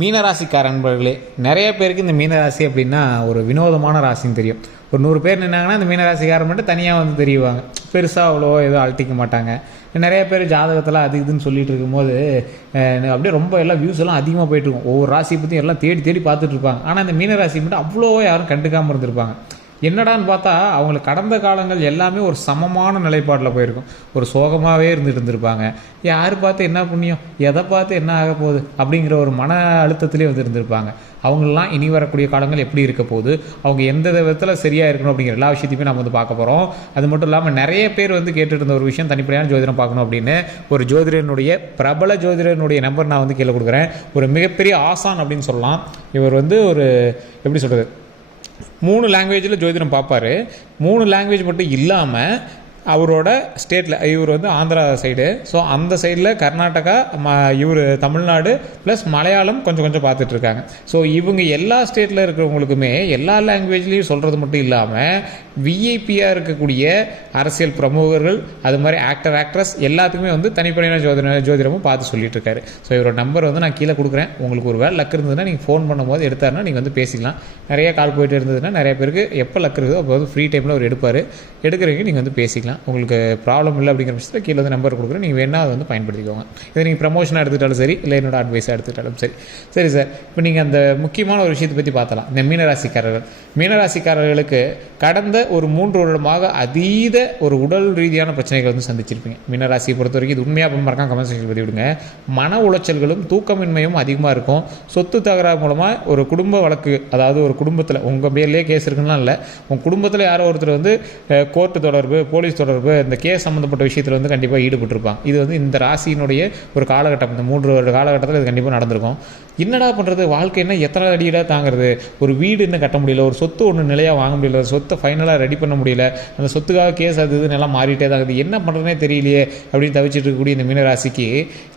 மீனராசிக்கார அன்பர்களே, நிறைய பேருக்கு இந்த மீனராசி அப்படின்னா ஒரு வினோதமான ராசின்னு தெரியும். ஒரு 100 பேர் நின்னாங்கன்னா இந்த மீனராசிக்காரன் மட்டும் தனியாக வந்து தெரியுவாங்க. பெருசாக அவ்வளோ எதுவும் அழட்டிக்க மாட்டாங்க. நிறைய பேர் ஜாதகத்தில் அது இதுன்னு சொல்லிட்டு இருக்கும்போது அப்படியே ரொம்ப எல்லாம் வியூஸ் எல்லாம் அதிகமாக போயிட்டு இருக்கும். ஒவ்வொரு ராசியை பற்றி எல்லாம் தேடி தேடி பார்த்துட்டு இருப்பாங்க. ஆனால் இந்த மீனராசி மட்டும் அவ்வளோ யாரும் கண்டுக்காமல் இருந்திருப்பாங்க. என்னடான்னு பார்த்தா அவங்களுக்கு கடந்த காலங்கள் எல்லாமே ஒரு சமமான நிலைப்பாட்டில் போயிருக்கும். ஒரு சோகமாகவே இருந்துருப்பாங்க. யார் பார்த்து என்ன புண்ணியம், எதை பார்த்து என்ன ஆக போகுது அப்படிங்கிற ஒரு மன அழுத்தத்திலே வந்து இருந்திருப்பாங்க. அவங்களெலாம் இனி வரக்கூடிய காலங்கள் எப்படி இருக்க போகுது, அவங்க எந்த விதத்தில் சரியாக இருக்கணும் அப்படிங்கிற எல்லா விஷயத்தையுமே நம்ம வந்து பார்க்க போகிறோம். அது மட்டும் இல்லாமல் நிறைய பேர் வந்து கேட்டுட்டு இருந்த ஒரு விஷயம், தனிப்படையான ஜோதிடம் பார்க்கணும் அப்படின்னு ஒரு ஜோதிடனுடைய பிரபல ஜோதிடனுடைய நம்பர் நான் வந்து கீழே கொடுக்குறேன். ஒரு மிகப்பெரிய ஆசான் அப்படின்னு சொல்லலாம். இவர் வந்து ஒரு எப்படி சொல்கிறது, 3 லாங்குவேஜில் ஜோதிடம் பார்ப்பார். 3 லாங்குவேஜ் மட்டும் இல்லாமல் அவரோட ஸ்டேட்டில் இவர் வந்து ஆந்திரா சைடு, ஸோ அந்த சைடில் கர்நாடகா, இவர் தமிழ்நாடு ப்ளஸ் மலையாளம் கொஞ்சம் பார்த்துட்ருக்காங்க. ஸோ இவங்க எல்லா ஸ்டேட்டில் இருக்கிறவங்களுக்குமே எல்லா லாங்குவேஜ்லேயும் சொல்கிறது மட்டும் இல்லாமல் விஐபியாக இருக்கக்கூடிய அரசியல் பிரமுகர்கள், அது மாதிரி ஆக்ட்ரஸ் எல்லாத்துக்குமே வந்து தனிப்படையான ஜோதிடமும் பார்த்து சொல்லிட்டு இருக்காரு. ஸோ இவரோட நம்பர் வந்து நான் கீழே கொடுக்குறேன். உங்களுக்கு ஒரு வேலை லக் இருந்ததுன்னா நீங்கள் ஃபோன் பண்ணும்போது எடுத்தாருன்னா நீங்கள் வந்து பேசிக்கலாம். நிறைய கால் போயிட்டு இருந்ததுன்னா நிறைய பேருக்கு எப்போ லக் இருக்குதோ அப்போ வந்து ஃப்ரீ டைமில் அவர் எடுக்கிறவங்க நீங்கள் வந்து பேசிக்கலாம். உங்களுக்கு ப்ராப்ளம் இல்லை அப்படிங்கிற பட்சத்தில் கீழே வந்து நம்பர் கொடுக்குறேன். நீங்கள் வேணால் அதை வந்து பயன்படுத்திக்கோங்க. இதை நீங்கள் ப்ரமோஷனாக எடுத்துக்கிட்டாலும் சரி, இல்லை என்னோட அட்வைஸாக எடுத்துக்கிட்டாலும் சரி சார். இப்போ நீங்கள் அந்த முக்கியமான ஒரு விஷயத்தை பற்றி பார்த்தலாம். இந்த மீனராசிக்காரர்களுக்கு கடந்த ஒரு 3 வருடமாக அதீத ஒரு உடல் ரீதியான பிரச்சனைகள் வந்து சந்திச்சிருப்பீங்க. மீனராசியை பொறுத்த வரைக்கும் இது உண்மையாக மறக்காம கமெண்ட் செக்ஷன் பற்றி விடுங்க. மன உளைச்சல்களும் தூக்கமின்மையும் அதிகமாக இருக்கும். சொத்து தகராறு மூலமாக ஒரு குடும்ப வழக்கு, அதாவது ஒரு குடும்பத்தில் உங்கள் பேர்லேயே கேஸ் இருக்குன்னா இல்லை, உங்கள் குடும்பத்தில் யாரோ ஒருத்தர் வந்து கோர்ட்டு தொடர்பு, போலீஸ் தொடர்பு, இந்த கேஸ் சம்மந்தப்பட்ட விஷயத்தில் வந்து கண்டிப்பாக ஈடுபட்டிருப்பாங்க. இது வந்து இந்த ராசியினுடைய ஒரு காலகட்டம். இந்த 3 வருட காலகட்டத்தில் இது கண்டிப்பாக நடந்திருக்கும். என்னடா பண்ணுறது, வாழ்க்கை என்ன எத்தனை அடியடாக தாங்கிறது, ஒரு வீடு இன்னும் கட்ட முடியல, ஒரு சொத்து ஒன்று நிலையாக வாங்க முடியல, ஒரு சொத்தை ஃபைனலாக ரெடி பண்ண முடியல, அந்த சொத்துக்காக கேஸ் அது இதுன்னு எல்லாம் மாறிட்டே தான் இருக்குது, என்ன பண்ணுறதுனே தெரியலையே அப்படின்னு தவிச்சிட்டு இருக்கக்கூடிய இந்த மீனராசிக்கு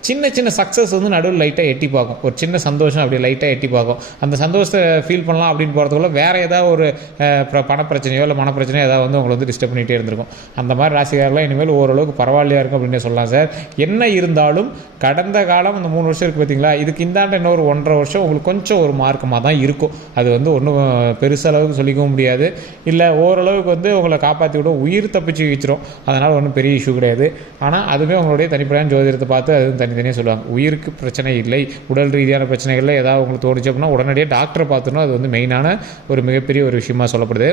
சின்ன சக்ஸஸ் வந்து நடுவில் லைட்டாக எட்டி பார்க்கும். ஒரு சின்ன சந்தோஷம் அப்படி லைட்டாக எட்டி பார்க்கும். அந்த சந்தோஷத்தை ஃபீல் பண்ணலாம் அப்படின்னு போகிறதுக்குள்ள வேறு ஏதாவது ஒரு பணப்பிரச்சனையோ இல்லை மனப்பிரச்சனையோ ஏதாவது வந்து உங்களை வந்து டிஸ்டர்ப் பண்ணிகிட்டே இருந்திருக்கும். அந்த மாதிரி ராசிக்காரெலாம் இனிமேல் ஓரளவுக்கு பரவாயில்லையா இருக்கும் அப்படின்னு சொல்லலாம் சார். என்ன இருந்தாலும் கடந்த காலம் அந்த 3 வருஷம் இருக்குது பார்த்தீங்களா, இதுக்கு இந்தாண்ட இன்னும் ஒரு 1.5 வருஷம் உங்களுக்கு கொஞ்சம் ஒரு மார்க்கமாக தான் இருக்கும். அது வந்து ஒன்றும் பெருசளவுக்கு சொல்லிக்கவும் முடியாது, இல்லை ஓரளவுக்கு வந்து உங்களை காப்பாற்றி விடும், உயிர் தப்பிச்சு வச்சிரும். அதனால் ஒன்றும் பெரிய இஷ்யூ கிடையாது. ஆனால் அதுவே உங்களுடைய தனிப்படையான ஜோதிடத்தை பார்த்து அதுவும் தனித்தனியாக சொல்லுவாங்க. உயிருக்கு பிரச்சனை இல்லை, உடல் ரீதியான பிரச்சனைகளில் ஏதாவது உங்களுக்கு தோணுச்சு அப்படின்னா உடனடியாக டாக்டரை பார்த்துணும். அது வந்து மெயினான ஒரு மிகப்பெரிய ஒரு விஷயமா சொல்லப்படுது.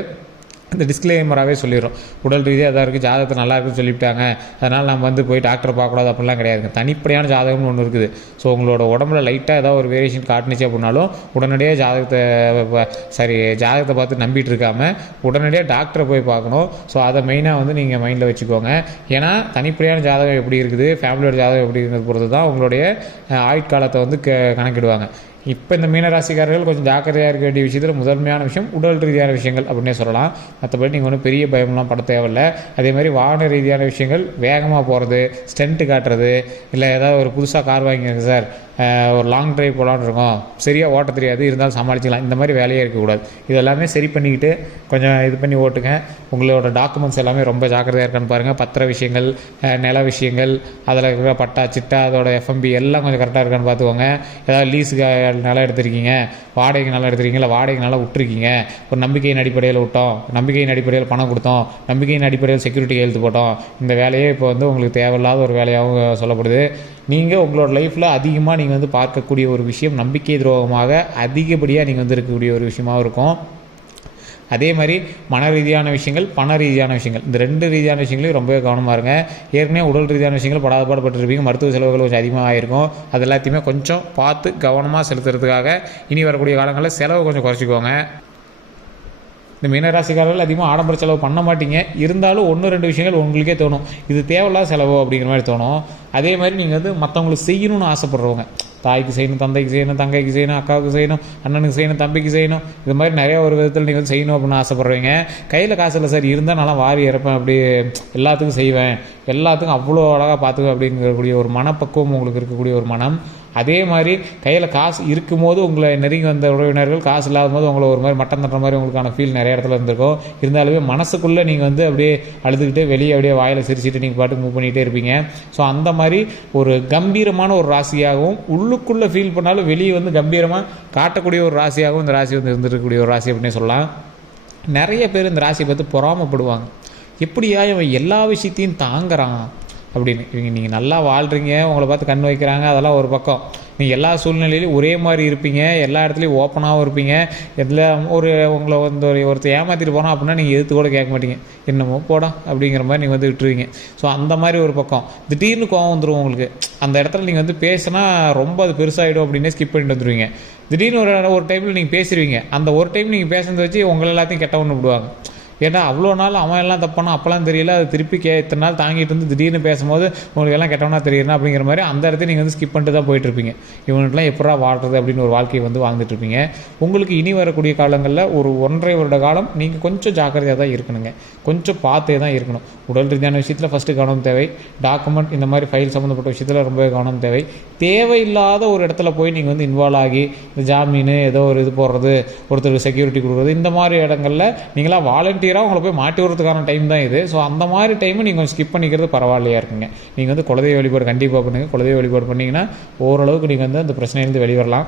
இந்த டிஸ்க்ளைமராகவே சொல்லிடுறோம். உடல் ரீதியாக எதாவது இருக்குது, ஜாதகத்தை நல்லா இருக்குன்னு சொல்லிவிட்டாங்க, அதனால் நம்ம வந்து போய் டாக்டரை பார்க்கக்கூடாது அப்படிலாம் கிடையாதுங்க. தனிப்படையான ஜாதகம்னு ஒன்று இருக்குது. ஸோ உங்களோட உடம்புல லைட்டாக ஏதாவது ஒரு வேரியேஷன் காட்டுனுச்சு அப்படின்னாலும் உடனடியாக ஜாதகத்தை பார்த்து நம்பிட்டு இருக்காமல் உடனடியாக டாக்டரை போய் பார்க்கணும். ஸோ அதை மெயினாக வந்து நீங்கள் மைண்டில் வச்சுக்கோங்க. ஏன்னா தனிப்படையான ஜாதகம் எப்படி இருக்குது, ஃபேமிலியோட ஜாதகம் எப்படி இருக்கிறது பொறுத்து தான் உங்களுடைய ஆயுட்காலத்தை வந்து கணக்கிடுவாங்க. இப்போ இந்த மீனராசிக்காரர்கள் கொஞ்சம் ஜாக்கிரதையாக இருக்க வேண்டிய விஷயத்தில் முதன்மையான விஷயம் உடல் ரீதியான விஷயங்கள் அப்படின்னே சொல்லலாம். மற்றபடி நீங்கள் ஒன்றும் பெரிய பயம்லாம் பட தேவையில்லை. அதே மாதிரி வாகன ரீதியான விஷயங்கள், வேகமாக போகிறது, ஸ்டென்ட்டு காட்டுறது, இல்லை ஏதாவது ஒரு புதுசாக கார் வாங்கிங்க சார், ஒரு லாங் ட்ரைவ் போகலான்னு இருக்கோம், சரியாக ஓட்ட தெரியாது, இருந்தாலும் சமாளிச்சிக்கலாம், இந்த மாதிரி வேலையே இருக்கக்கூடாது. இதெல்லாமே சரி பண்ணிக்கிட்டு கொஞ்சம் இது பண்ணி ஓட்டுங்க. உங்களோட டாக்குமெண்ட்ஸ் எல்லாமே ரொம்ப ஜாக்கிரதையாக இருக்கான்னு பாருங்கள். பத்திர விஷயங்கள், நில விஷயங்கள், அதில் இருக்கிற பட்டா சிட்டா, அதோட எஃப்எம்பி எல்லாம் கொஞ்சம் கரெக்டாக இருக்கான்னு பார்த்துக்கோங்க. ஏதாவது லீஸுக்கு நிலம் எடுத்திருக்கீங்க, வாடகைக்கு நிலம் எடுத்திருக்கீங்க, இல்லை வாடகைக்கு நிலம் விட்டுருக்கீங்க, ஒரு நம்பிக்கையின் அடிப்படையில் விட்டோம், நம்பிக்கையின் அடிப்படையில் பணம் கொடுத்தோம், நம்பிக்கையின் அடிப்படையில் செக்யூரிட்டி எழுத்து போட்டோம், இந்த வேலையே இப்போ வந்து உங்களுக்கு தேவையில்லாத ஒரு வேலையாகவும் சொல்லப்படுது. நீங்கள் உங்களோட லைஃப்பில் அதிகமாக நீங்கள் வந்து பார்க்கக்கூடிய ஒரு விஷயம் நம்பிக்கை துரோகமாக அதிகப்படியாக நீங்கள் வந்து இருக்கக்கூடிய ஒரு விஷயமாக இருக்கும். அதே மாதிரி மன ரீதியான விஷயங்கள், பண ரீதியான விஷயங்கள், இந்த 2 ரீதியான விஷயங்களையும் ரொம்பவே கவனமாக இருங்க. ஏற்கனவே உடல் ரீதியான விஷயங்கள் படாதபாடுபட்டுருப்பீங்க, மருத்துவ செலவுகள் கொஞ்சம் அதிகமாக ஆகிருக்கும். அது எல்லாத்தையுமே கொஞ்சம் பார்த்து கவனமாக செலுத்துறதுக்காக இனி வரக்கூடிய காலங்களில் செலவு கொஞ்சம் குறைச்சிக்கோங்க. இந்த மீனராசிக்காரர்கள் அதிகமாக ஆடம்பர செலவு பண்ண மாட்டீங்க, இருந்தாலும் 1-2 விஷயங்கள் உங்களுக்கே தோணும், இது தேவையில்லாத செலவு அப்படிங்கிற மாதிரி தோணும். அதே மாதிரி நீங்கள் வந்து மற்றவங்களுக்கு செய்யணும்னு ஆசைப்படுறவங்க, தாய்க்கு செய்யணும், தந்தைக்கு செய்யணும், தங்கைக்கு செய்யணும், அக்காவுக்கு செய்யணும், அண்ணனுக்கு செய்யணும், தம்பிக்கு செய்யணும், இது மாதிரி நிறைய ஒரு விதத்தில் நீங்கள் வந்து செய்யணும் அப்படின்னு ஆசைப்படுறீங்க. கையில் காசு இல்லை சார், இருந்தால் நல்லா வாரி இறப்பேன், அப்படி எல்லாத்துக்கும் செய்வேன், எல்லாத்துக்கும் அவ்வளோ அழகாக பார்த்துக்குவேன் அப்படிங்கக்கூடிய ஒரு மனப்பக்குவம் உங்களுக்கு இருக்கக்கூடிய ஒரு மனம். அதே மாதிரி கையில் காசு இருக்கும்போது உங்களை நெருங்கி வந்த உறவினர்கள் காசு இல்லாத போது உங்களை ஒரு மாதிரி மட்டம் தட்டுற மாதிரி உங்களுக்கான ஃபீல் நிறைய இடத்துல இருந்திருக்கும். இருந்தாலுமே மனசுக்குள்ளே நீங்கள் வந்து அப்படியே அழுதுகிட்டு வெளியே அப்படியே வாயில் சிரிச்சிட்டு நீங்கள் பாட்டுக்கு மூவ் பண்ணிகிட்டே இருப்பீங்க. ஸோ அந்த மாதிரி ஒரு கம்பீரமான ஒரு ராசியாகவும் உள்ளுக்குள்ளே ஃபீல் பண்ணாலும் வெளியே வந்து கம்பீரமாக காட்டக்கூடிய ஒரு ராசியாகவும் இந்த ராசி வந்து இருந்துருக்கக்கூடிய ஒரு ராசி அப்படின்னே சொல்லலாம். நிறைய பேர் இந்த ராசியை பார்த்து பொறாமப்படுவாங்க. எப்படியா இவன் எல்லா விஷயத்தையும் தாங்குறான் அப்படின்னு. நீங்கள் நல்லா வாழ்கிறீங்க, உங்களை பார்த்து கண் வைக்கிறாங்க, அதெல்லாம் ஒரு பக்கம். நீங்கள் எல்லா சூழ்நிலையிலையும் ஒரே மாதிரி இருப்பீங்க, எல்லா இடத்துலையும் ஓப்பனாகவும் இருப்பீங்க. எதில் உங்களை வந்து ஒருத்தர் ஏமாற்றிட்டு போனோம் அப்படின்னா நீங்கள் எதிர்த்து கூட கேட்க மாட்டீங்க, என்னமோ போடா அப்படிங்கிற மாதிரி நீங்கள் வந்து விட்டுருவீங்க. ஸோ அந்த மாதிரி ஒரு பக்கம். திடீர்னு கோவம் வந்துடும் உங்களுக்கு. அந்த இடத்துல நீங்கள் வந்து பேசினா ரொம்ப அது பெருசாகிடும் அப்படின்னே ஸ்கிப் பண்ணிட்டு வந்துடுவீங்க. திடீர்னு ஒரு டைமில் நீங்கள் பேசிடுவீங்க. அந்த ஒரு டைம் நீங்கள் பேசுறதை வச்சு உங்களை எல்லாத்தையும் கெட்டவன்னு விடுவாங்க. ஏன்னா அவ்வளோ நாள் அவன் எல்லாம் தப்பானா அப்போல்லாம் தெரியல, அது திருப்பி இத்தனை நாள் தாங்கிட்டு வந்து திடீர்னு பேசும்போது உங்களுக்கு எல்லாம் கெட்டவனா தெரியுறா அப்படிங்கிற மாதிரி அந்த இடத்துல நீங்கள் வந்து ஸ்கிப் பண்ணிட்டு தான் போயிட்டுருப்பீங்க. இவனுக்குலாம் எப்படா வாழ்றது அப்படின்னு ஒரு வாழ்க்கையை வந்து வாழ்ந்துட்டுருப்பீங்க. உங்களுக்கு இனி வரக்கூடிய காலங்களில் ஒரு 1.5 வருட காலம் நீங்கள் கொஞ்சம் ஜாக்கிரதையாக தான் இருக்கணுங்க. கொஞ்சம் பார்த்தே தான் இருக்கணும். உடல் ரீதியான விஷயத்தில் ஃபஸ்ட்டு கவனம் தேவை. டாக்குமெண்ட் இந்த மாதிரி ஃபைல் சம்மந்தப்பட்ட விஷயத்தில் ரொம்பவே கவனம் தேவை. தேவையில்லாத ஒரு இடத்துல போய் நீங்கள் வந்து இன்வால்வ் ஆகி இந்த ஜாமீன் ஏதோ ஒரு இது போடுறது, ஒருத்தருக்கு செக்யூரிட்டி கொடுக்குறது, இந்த மாதிரி இடங்களில் நீங்களாம் வாலண்டியராக உங்களை போய் மாட்டி விடுறதுக்கான டைம் தான் இது. ஸோ அந்த மாதிரி டைமை நீங்கள் கொஞ்சம் ஸ்கிப் பண்ணிக்கிறது பரவாயில்லையா இருக்குங்க. நீங்கள் வந்து குலதெய்வ வழிபாடு கண்டிப்பாக பண்ணுங்கள். குலதெய்வ வழிபாடு பண்ணிங்கன்னா ஓரளவுக்கு நீங்கள் வந்து அந்த பிரச்சனையிலேருந்து வெளிவரலாம்.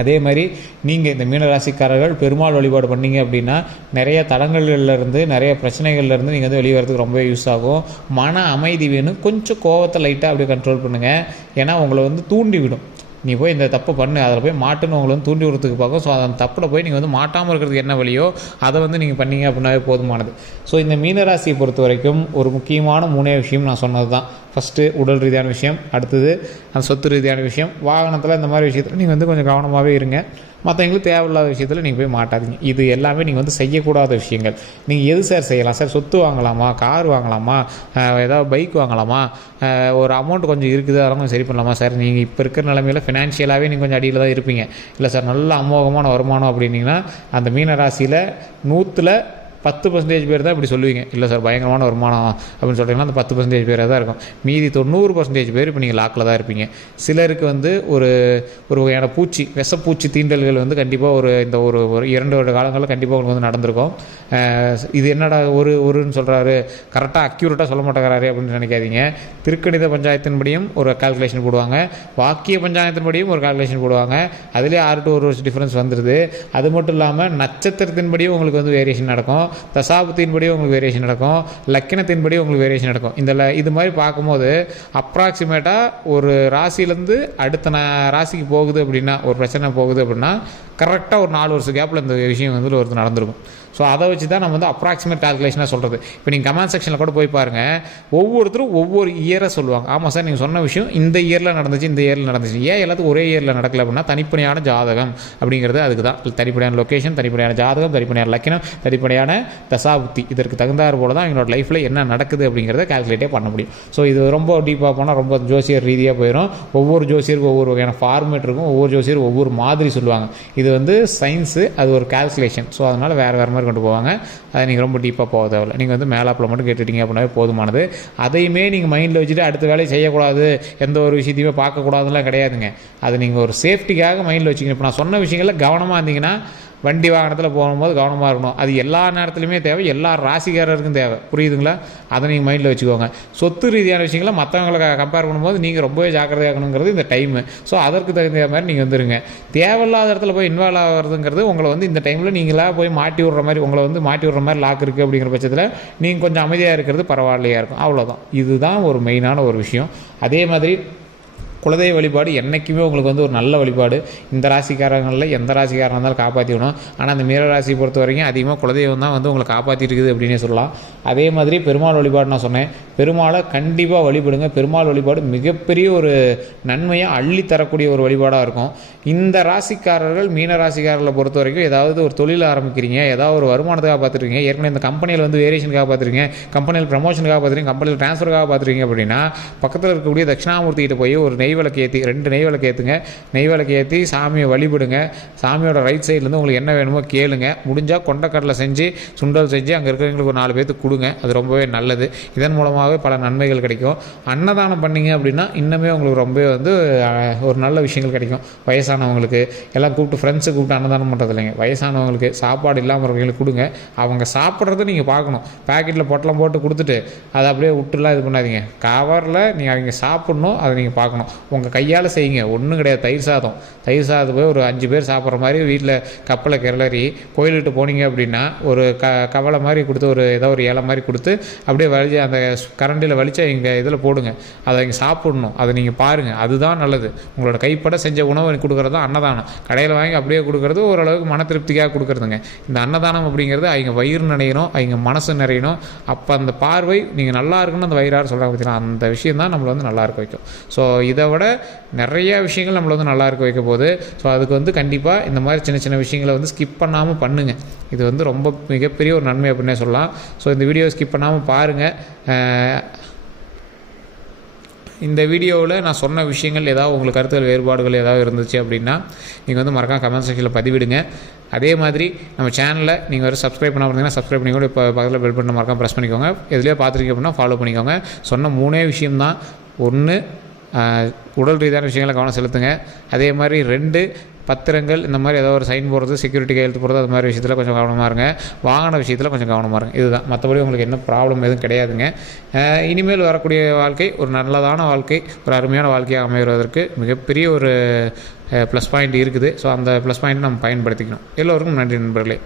அதே மாதிரி நீங்கள் இந்த மீனராசிக்காரர்கள் பெருமாள் வழிபாடு பண்ணிங்க அப்படின்னா நிறைய தடங்கள்லேருந்து நிறைய பிரச்சனைகள்லேருந்து நீங்கள் வந்து வெளிவரதுக்கு ரொம்பவே யூஸ் ஆகும். மன அமைதி வேணும். கொஞ்சம் கோவத்தை லைட்டாக அப்படியே கண்ட்ரோல் பண்ணுங்கள். ஏன்னா உங்களை வந்து தூண்டி விடும். நீ போய் இந்த தப்பு பண்ணு, அதில் போய் மாட்டுன்னு உங்களை வந்து தூண்டி விடுறதுக்கு பார்க்கும். ஸோ அந்த தப்பில் போய் நீங்கள் வந்து மாட்டாமல் இருக்கிறதுக்கு என்ன வழியோ அதை வந்து நீங்கள் பண்ணீங்க அப்படின்னாவே போதுமானது. ஸோ இந்த மீனராசியை பொறுத்த வரைக்கும் ஒரு முக்கியமான 3 விஷயம் நான் சொன்னது தான். ஃபஸ்ட்டு உடல் ரீதியான விஷயம், அடுத்தது அந்த சொத்து ரீதியான விஷயம், வாகனத்தில் இந்த மாதிரி விஷயத்தில் நீங்கள் வந்து கொஞ்சம் கவனமாகவே இருங்க. மற்றவங்களுக்கு தேவையில்லாத விஷயத்தில் நீங்கள் போய் மாட்டாதீங்க. இது எல்லாமே நீங்கள் வந்து செய்யக்கூடாத விஷயங்கள். நீங்கள் எது சார் செய்யலாம் சார்? சொத்து வாங்கலாமா, கார் வாங்கலாமா, ஏதாவது பைக் வாங்கலாமா, ஒரு அமௌண்ட் கொஞ்சம் இருக்குது அதெல்லாம் கொஞ்சம் சரி பண்ணலாமா சார்? நீங்கள் இப்போ இருக்கிற நிலைமையில் ஃபினான்ஷியலாகவே நீங்கள் கொஞ்சம் அடியில் தான் இருப்பீங்க. இல்லை சார் நல்ல அமோகமான வருமானம் அப்படின்னீங்கன்னா அந்த மீன ராசியில் 100ல் 10% பேர் தான் இப்படி சொல்லுவீங்க. இல்லை சார் பயங்கரமான வருமானம் அப்படின்னு சொல்கிறீங்கன்னா அந்த 10% பேராக தான் இருக்கும். மீதி 90% பேர் இப்போ நீங்கள் லாக்கில் தான் இருப்பீங்க. சிலருக்கு வந்து ஒரு வகையான பூச்சி, விஷப்பூச்சி தீண்டல்கள் வந்து கண்டிப்பாக இந்த ஒரு 2 வருட காலங்களில் கண்டிப்பாக உங்களுக்கு வந்து நடந்திருக்கும். இது என்னடா ஒருன்னு சொல்கிறாரு, கரெக்டாக அக்யூரேட்டாக சொல்ல மாட்டேங்கிறாரு அப்படின்னு நினைக்காதீங்க. திருக்கணித பஞ்சாயத்தின்படியும் ஒரு கால்குலேஷன் போடுவாங்க, வாக்கிய பஞ்சாயத்தின்படியும் ஒரு கால்குலேஷன் போடுவாங்க. அதிலே 6 to 1 வருஷம் டிஃப்ரென்ஸ் வந்துடுது. அது மட்டும் இல்லாமல் நட்சத்திரத்தின்படியும் உங்களுக்கு வந்து வேரியேஷன் நடக்கும், தசாபத்தின்படி உங்களுக்கு வேரியேஷன் நடக்கும், லக்கினத்தின்படி உங்களுக்கு வேரியேஷன் நடக்கும். இது மாதிரி பார்க்கும்போது அப்ராக்சிமேட்டாக ஒரு ராசியிலேருந்து அடுத்த ராசிக்கு போகுது அப்படின்னா, ஒரு பிரச்சனை போகுது அப்படின்னா கரெக்டாக ஒரு 4 வருஷம் கேப்பில் இந்த விஷயம் வந்து ஒருத்தர் நடந்திருக்கும். ஸோ அதை வச்சு தான் நம்ம வந்து அப்ராக்சிமேட் கால்குலேஷனாக சொல்கிறது. இப்போ நீங்கள் கமெண்ட் செக்ஷனில் கூட போய் பாருங்கள், ஒவ்வொருத்தரும் ஒவ்வொரு இயரை சொல்லுவாங்க. ஆமாம் சார் நீங்கள் சொன்ன விஷயம் இந்த இயரில் நடந்துச்சு, இந்த இயரில் நடந்துச்சு. ஏன் எல்லாத்துக்கும் ஒரே இயரில் நடக்கல அப்படின்னா தனிப்படையான ஜாதகம் அப்படிங்கிறது அதுக்கு தான். தனிப்படையான லொக்கேஷன், தனிப்படையான ஜாதகம், தனிப்படையான லக்கினம், தனிப்படையான தசாபுத்தி, இதற்கு தகுந்தாறு போல தான் எங்களோட லைஃப்பில் என்ன நடக்குது அப்படிங்கிறத கால்குலேட்டே பண்ண முடியும். ஸோ இது ரொம்ப டீப்பாக போனால் ரொம்ப ஜோசியர் ரீதியாக போயிடும். ஒவ்வொரு ஜோசியருக்கும் ஒவ்வொரு வகையான ஃபார்மேட் இருக்கும், ஒவ்வொரு ஜோசியர் ஒவ்வொரு மாதிரி சொல்லுவாங்க. இது வந்து சயின்ஸு, அது ஒரு கால்குலேஷன். ஸோ அதனால் வேறு மாதிரி கொண்டு போவாங்க. அதை நீங்கள் ரொம்ப டீப்பாக போக தேவையில்லை. நீங்கள் வந்து மேலாப்பில் மட்டும் கேட்டுட்டீங்க அப்படின்னாவே போதுமானது. அதையுமே நீங்கள் மைண்டில் வச்சுட்டு அடுத்த வேலையை செய்யக்கூடாது, எந்த ஒரு விஷயத்தையுமே பார்க்கக்கூடாதுலாம் கிடையாதுங்க. அது நீங்கள் ஒரு சேஃப்டிக்காக மைண்டில் வச்சுக்கணும். இப்போ நான் சொன்ன விஷயங்களில் கவனமாக இருந்தீங்கன்னா, வண்டி வாகனத்தில் போகும்போது கவனமாக இருக்கணும். அது எல்லா நேரத்துலையுமே தேவை, எல்லா ராசிக்காரருக்கும் தேவை. புரியுதுங்களா? அதை நீங்கள் மைண்டில் வச்சுக்கோங்க. சொத்து ரீதியான விஷயங்களை மற்றவங்களை கம்பேர் பண்ணும்போது நீங்கள் ரொம்பவே ஜாக்கிரதையாகணுங்கிறது இந்த டைமு. ஸோ அதற்கு தகுந்த மாதிரி நீங்கள் வந்துருங்க. தேவையில்லாத இடத்துல போய் இன்வால்வ் ஆகிறதுங்கிறது உங்களை வந்து இந்த டைமில் நீங்களாக போய் மாட்டி விடுற மாதிரி, உங்களை வந்து மாட்டி விடுற மாதிரி லாக் இருக்குது அப்படிங்கிற பட்சத்தில் நீங்கள் கொஞ்சம் அமைதியாக இருக்கிறது பரவாயில்லையாக இருக்கும். அவ்வளோதான். இதுதான் ஒரு மெயினான ஒரு விஷயம். அதே மாதிரி குலதெய்வ வழிபாடு என்றைக்குமே உங்களுக்கு வந்து ஒரு நல்ல வழிபாடு. இந்த ராசிக்காரங்களில் எந்த ராசிக்காரனாக இருந்தாலும் காப்பாற்றிக்கணும். ஆனால் அந்த மீன ராசியை பொறுத்த வரைக்கும் அதிகமாக குலதெய்வம் தான் வந்து உங்களை காப்பாற்றிட்டு இருக்குது அப்படின்னே சொல்லலாம். அதே மாதிரி பெருமாள் வழிபாடு நான் சொன்னேன், பெருமாளை கண்டிப்பாக வழிபடுங்க. பெருமாள் வழிபாடு மிகப்பெரிய ஒரு நன்மையை அள்ளி தரக்கூடிய ஒரு வழிபாடாக இருக்கும். இந்த ராசிக்காரர்கள், மீன ராசிக்காரர்களை பொறுத்த வரைக்கும் ஏதாவது ஒரு தொழில் ஆரம்பிக்கிறீங்க, ஏதாவது ஒரு வருமானத்துக்காக பார்த்துருக்கீங்க, ஏற்கனவே இந்த கம்பெனியில் வந்து வேரியேஷனுக்காக பார்த்துருக்கீங்க, கம்பெனியில் ப்ரமோஷனுக்காக பார்த்துருக்கீங்க, கம்பெனியில் ட்ரான்ஸ்ஃபருக்காக பார்த்துருக்கீங்க அப்படின்னா பக்கத்தில் இருக்கக்கூடிய தட்சிணாமூர்த்திகிட்ட போய் ஒரு நெய் விளக்கு ஏற்றி 2 நெய் விளக்கு ஏற்றுங்க. நெய் விளக்கு ஏற்றி சாமியை வழிபடுங்க. சாமியோட ரைட் சைட்லேருந்து உங்களுக்கு என்ன வேணுமோ கேளுங்க. முடிஞ்சால் கொண்டக்கடலை செஞ்சு சுண்டல் செஞ்சு அங்கே இருக்கிறவங்களுக்கு ஒரு 4 பேருக்கு கொடுங்க. அது ரொம்பவே நல்லது. இதன் மூலமாகவே பல நன்மைகள் கிடைக்கும். அன்னதானம் பண்ணிங்க அப்படின்னா இன்னுமே உங்களுக்கு ரொம்பவே வந்து ஒரு நல்ல விஷயங்கள் கிடைக்கும். வயசானவங்களுக்கு எல்லாம் கூப்பிட்டு ஃப்ரெண்ட்ஸை கூப்பிட்டு அன்னதானம் பண்ணுறது இல்லைங்க. வயசானவங்களுக்கு சாப்பாடு இல்லாமல் இருக்கிறவங்களுக்கு கொடுங்க. அவங்க சாப்பிட்றத நீங்கள் பார்க்கணும். பேக்கெட்டில் பொட்டலம் போட்டு கொடுத்துட்டு அதை அப்படியே விட்டுலாம் இது பண்ணாதீங்க. கவரில் நீங்கள் அவங்க சாப்பிட்ணும், அதை நீங்கள் பார்க்கணும். உங்கள் கையால் செய்யுங்க. ஒன்றும் கிடையாது. தயிர் சாதம் போய் ஒரு 5 பேர் சாப்பிட்ற மாதிரி வீட்டில் கப்பலை கிளறி கோயிலுக்கு போனீங்க அப்படின்னா ஒரு கவலை மாதிரி கொடுத்து ஏதோ ஒரு இலை மாதிரி கொடுத்து அப்படியே வலிச்சு அந்த கரண்டியில் வலிச்சு இங்கே இதில் போடுங்க. அதை இங்கே சாப்பிடணும். அதை நீங்கள் பாருங்கள். அதுதான் நல்லது. உங்களோட கைப்பட செஞ்ச உணவை கொடுக்குறது தான் அன்னதானம். கடையில் வாங்கி அப்படியே கொடுக்குறது ஓரளவுக்கு மன திருப்திக்காக கொடுக்குறதுங்க. இந்த அன்னதானம் அப்படிங்கிறது அவங்க வயிறு நிறையணும், அவங்க மனசு நிறையணும். அப்போ அந்த பார்வை நீங்கள் நல்லா இருக்குன்னு அந்த வயிறாறு சொல்கிறாங்க பார்த்தீங்கன்னா, அந்த விஷயம் தான் நம்மளை வந்து நல்லா இருக்க வைக்கும். ஸோ இதை விட நிறைய விஷயங்கள் நம்மளை வந்து நல்லா இருக்க வைக்க போகுது. ஸோ அதுக்கு வந்து கண்டிப்பாக இந்த மாதிரி சின்ன சின்ன விஷயங்களை வந்து ஸ்கிப் பண்ணாமல் பண்ணுங்கள். இது வந்து ரொம்ப மிகப்பெரிய ஒரு நன்மை அப்படின்னே சொல்லலாம். ஸோ இந்த வீடியோ ஸ்கிப் பண்ணாமல் பாருங்கள். இந்த வீடியோவில் நான் சொன்ன விஷயங்கள் ஏதாவது உங்களுக்கு கருத்துகள் வேறுபாடுகள் ஏதாவது இருந்துச்சு அப்படின்னா நீங்கள் வந்து மறக்காம கமெண்ட் செக்ஷனில் பதிவிடுங்க. அதே மாதிரி நம்ம சேனலில் நீங்கள் வேறு சப்ஸ்கிரைப் பண்ண பார்த்தீங்கன்னா சப்ஸ்கிரைப் பண்ணிக்கோங்க. இப்போ பக்கத்தில் பெல் பட்டன் மறக்காம ப்ரெஸ் பண்ணிக்கோங்க. எதுலேயே பார்த்துருக்கீங்க அப்படின்னா ஃபாலோ பண்ணிக்கோங்க. சொன்ன 3 விஷயம்தான். 1 உடல் ரீதியான விஷயங்களை கவனம் செலுத்துங்க. அதே மாதிரி 2 பத்திரங்கள் இந்த மாதிரி ஏதோ ஒரு சைன் போடுறது, செக்யூரிட்டி கையெழுத்து போடுறது, அது மாதிரி விஷயத்தில் கொஞ்சம் கவனமாக இருங்க. வாகன விஷயத்தில் கொஞ்சம் கவனமாக இருங்க. இதுதான். மற்றபடி உங்களுக்கு என்ன ப்ராப்ளம் எதுவும் கிடையாதுங்க. இனிமேல் வரக்கூடிய வாழ்க்கை ஒரு நல்லதான வாழ்க்கை, ஒரு அருமையான வாழ்க்கையாக அமைவதற்கு மிகப்பெரிய ஒரு ப்ளஸ் பாயிண்ட் இருக்குது. ஸோ அந்த ப்ளஸ் பாயிண்ட்டை நம்ம பயன்படுத்திக்கணும். எல்லோருக்கும் நன்றி நண்பர்களே.